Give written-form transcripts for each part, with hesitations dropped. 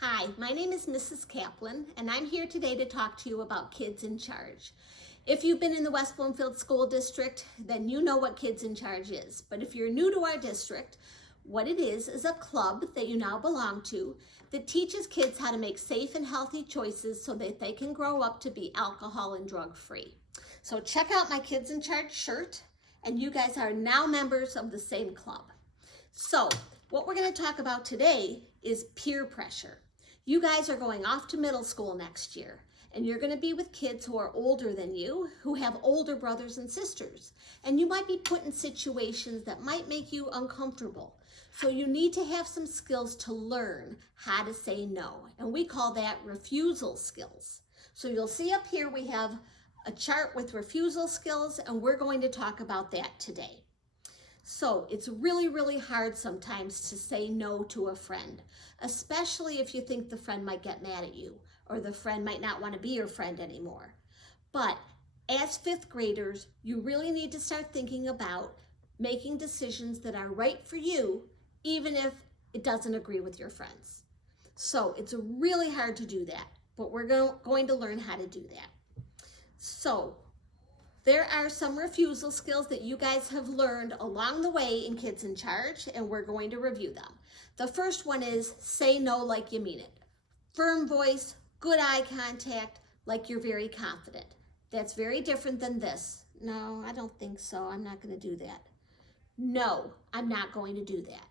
Hi, my name is Mrs. Kaplan, and I'm here today to talk to you about Kids in Charge. If you've been in the West Bloomfield School District, then you know what Kids in Charge is. But if you're new to our district, what it is a club that you now belong to that teaches kids how to make safe and healthy choices so that they can grow up to be alcohol and drug free. So check out my Kids in Charge shirt, and you guys are now members of the same club. So what we're going to talk about today is peer pressure. You guys are going off to middle school next year, and you're going to be with kids who are older than you, who have older brothers and sisters, and you might be put in situations that might make you uncomfortable. So you need to have some skills to learn how to say no, and we call that refusal skills. So you'll see up here we have a chart with refusal skills, and we're going to talk about that today. So it's really hard sometimes to say no to a friend, especially if you think the friend might get mad at you or the friend might not want to be your friend anymore. But as fifth graders, you really need to start thinking about making decisions that are right for you, even if it doesn't agree with your friends. So it's really hard to do that, but we're going to learn how to do that. So there are some refusal skills that you guys have learned along the way in Kids in Charge, and we're going to review them. The first one is say no like you mean it. Firm voice, good eye contact, like you're very confident. That's very different than this. No, I don't think so. I'm not going to do that. No, I'm not going to do that.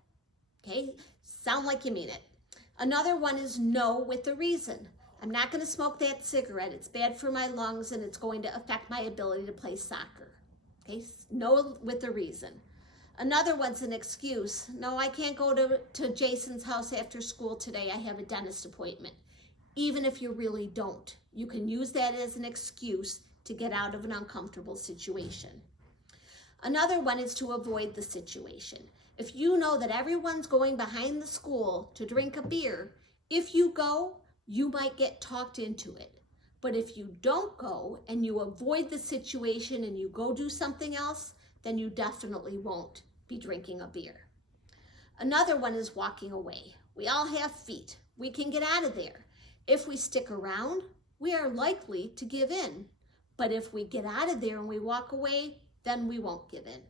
Okay, sound like you mean it. Another one is no with a reason. I'm not going to smoke that cigarette. It's bad for my lungs and it's going to affect my ability to play soccer. Okay, no with a reason. Another one's an excuse. No, I can't go to Jason's house after school today. I have a dentist appointment. Even if you really don't, you can use that as an excuse to get out of an uncomfortable situation. Another one is to avoid the situation. If you know that everyone's going behind the school to drink a beer, if you go, you might get talked into it. But if you don't go and you avoid the situation and you go do something else, then you definitely won't be drinking a beer. Another one is walking away. We all have feet. We can get out of there. If we stick around, we are likely to give in. But if we get out of there and we walk away, then we won't give in.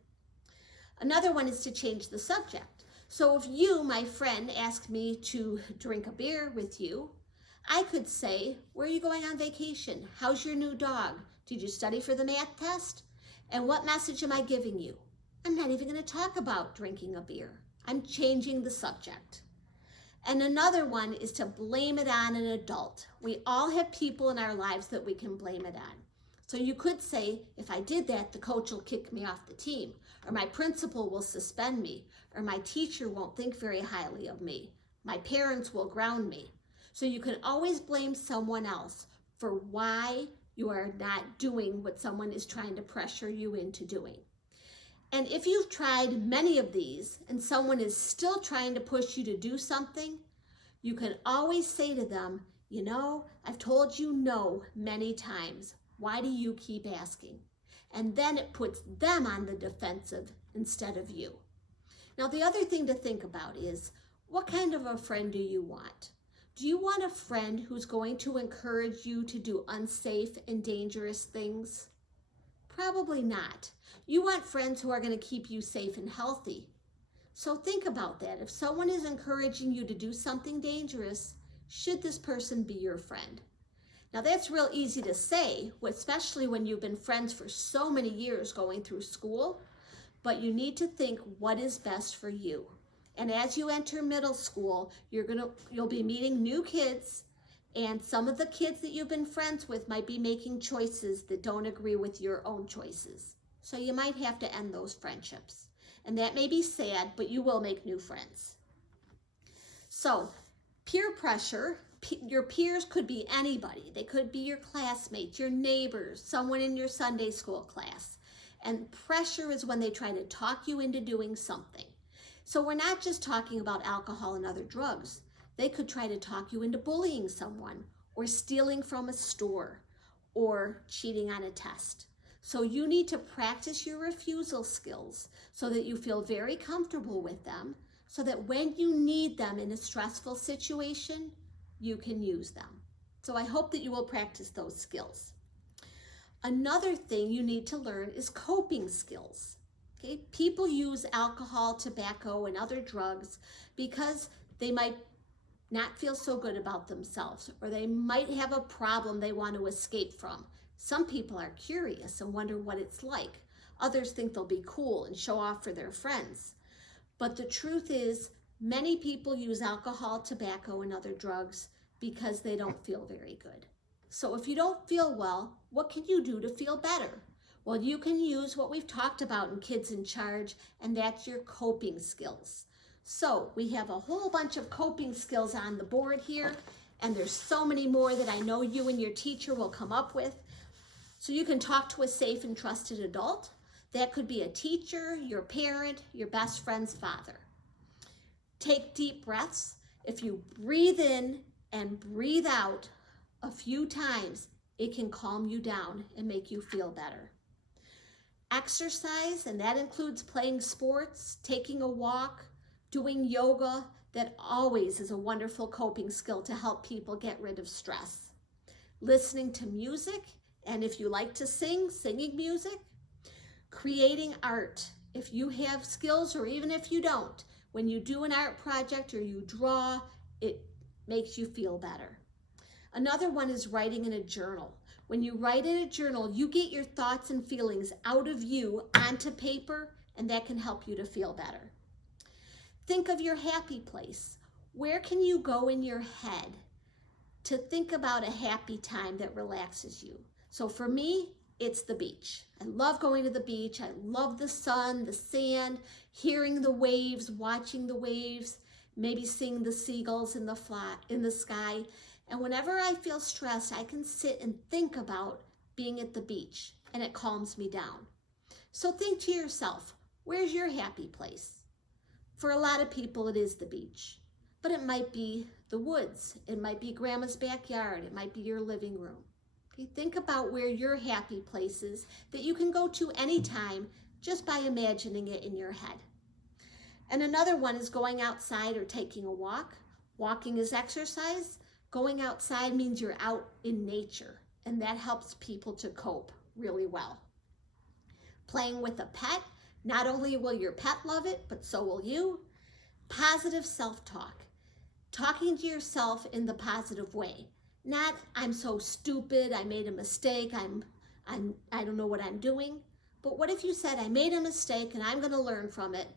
Another one is to change the subject. So if you, my friend, asked me to drink a beer with you, I could say, where are you going on vacation? How's your new dog? Did you study for the math test? And what message am I giving you? I'm not even going to talk about drinking a beer. I'm changing the subject. And another one is to blame it on an adult. We all have people in our lives that we can blame it on. So you could say, if I did that, the coach will kick me off the team, or my principal will suspend me, or my teacher won't think very highly of me. My parents will ground me. So you can always blame someone else for why you are not doing what someone is trying to pressure you into doing. And if you've tried many of these and someone is still trying to push you to do something, you can always say to them, you know, I've told you no many times. Why do you keep asking? And then it puts them on the defensive instead of you. Now, the other thing to think about is, what kind of a friend do you want? Do you want a friend who's going to encourage you to do unsafe and dangerous things? Probably not. You want friends who are going to keep you safe and healthy. So think about that. If someone is encouraging you to do something dangerous, should this person be your friend? Now that's real easy to say, especially when you've been friends for so many years going through school, but you need to think what is best for you. And as you enter middle school, you'll be meeting new kids, and some of the kids that you've been friends with might be making choices that don't agree with your own choices. So you might have to end those friendships. And that may be sad, but you will make new friends. So peer pressure, your peers could be anybody. They could be your classmates, your neighbors, someone in your Sunday school class. And pressure is when they try to talk you into doing something. So we're not just talking about alcohol and other drugs. They could try to talk you into bullying someone, or stealing from a store, or cheating on a test. So you need to practice your refusal skills so that you feel very comfortable with them, so that when you need them in a stressful situation, you can use them. So I hope that you will practice those skills. Another thing you need to learn is coping skills. Okay? People use alcohol, tobacco, and other drugs because they might not feel so good about themselves, or they might have a problem they want to escape from. Some people are curious and wonder what it's like. Others think they'll be cool and show off for their friends. But the truth is, many people use alcohol, tobacco, and other drugs because they don't feel very good. So if you don't feel well, what can you do to feel better? Well, you can use what we've talked about in Kids in Charge, and that's your coping skills. So we have a whole bunch of coping skills on the board here, and there's so many more that I know you and your teacher will come up with. So you can talk to a safe and trusted adult. That could be a teacher, your parent, your best friend's father. Take deep breaths. If you breathe in and breathe out a few times, it can calm you down and make you feel better. Exercise, and that includes playing sports, taking a walk, doing yoga. That always is a wonderful coping skill to help people get rid of stress. Listening to music, and if you like to sing, singing music. Creating art. If you have skills, or even if you don't, when you do an art project or you draw, it makes you feel better. Another one is writing in a journal. When you write in a journal, you get your thoughts and feelings out of you onto paper, and that can help you to feel better. Think of your happy place. Where can you go in your head to think about a happy time that relaxes you? So for me, it's the beach. I love going to the beach. I love the sun, the sand, hearing the waves, watching the waves, maybe seeing the seagulls in the sky. And whenever I feel stressed, I can sit and think about being at the beach, and it calms me down. So think to yourself, where's your happy place? For a lot of people, it is the beach, but it might be the woods. It might be grandma's backyard. It might be your living room. Okay, think about where your happy place is that you can go to anytime just by imagining it in your head. And another one is going outside or taking a walk. Walking is exercise. Going outside means you're out in nature, and that helps people to cope really well. Playing with a pet, not only will your pet love it, but so will you. Positive self-talk, talking to yourself in the positive way. Not, I'm so stupid, I made a mistake, I don't know what I'm doing. But what if you said, I made a mistake and I'm gonna learn from it.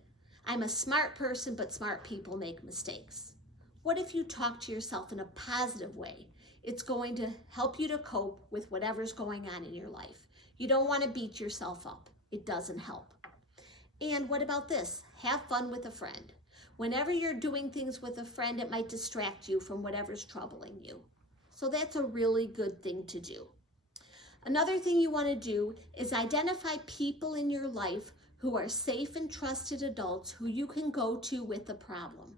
I'm a smart person, but smart people make mistakes. What if you talk to yourself in a positive way? It's going to help you to cope with whatever's going on in your life. You don't want to beat yourself up. It doesn't help. And what about this? Have fun with a friend. Whenever you're doing things with a friend, it might distract you from whatever's troubling you. So that's a really good thing to do. Another thing you want to do is identify people in your life who are safe and trusted adults who you can go to with a problem.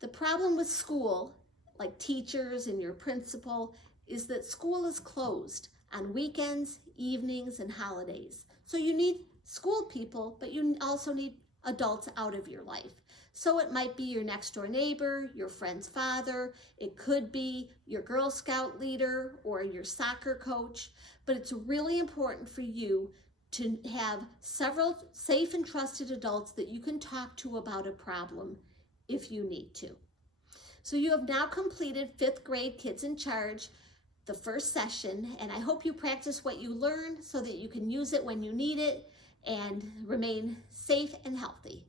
The problem with school, like teachers and your principal, is that school is closed on weekends, evenings, and holidays. So you need school people, but you also need adults out of your life. So it might be your next door neighbor, your friend's father, it could be your Girl Scout leader or your soccer coach, but it's really important for you to have several safe and trusted adults that you can talk to about a problem if you need to. So you have now completed 5th grade Kids in Charge, the first session, and I hope you practice what you learned so that you can use it when you need it and remain safe and healthy.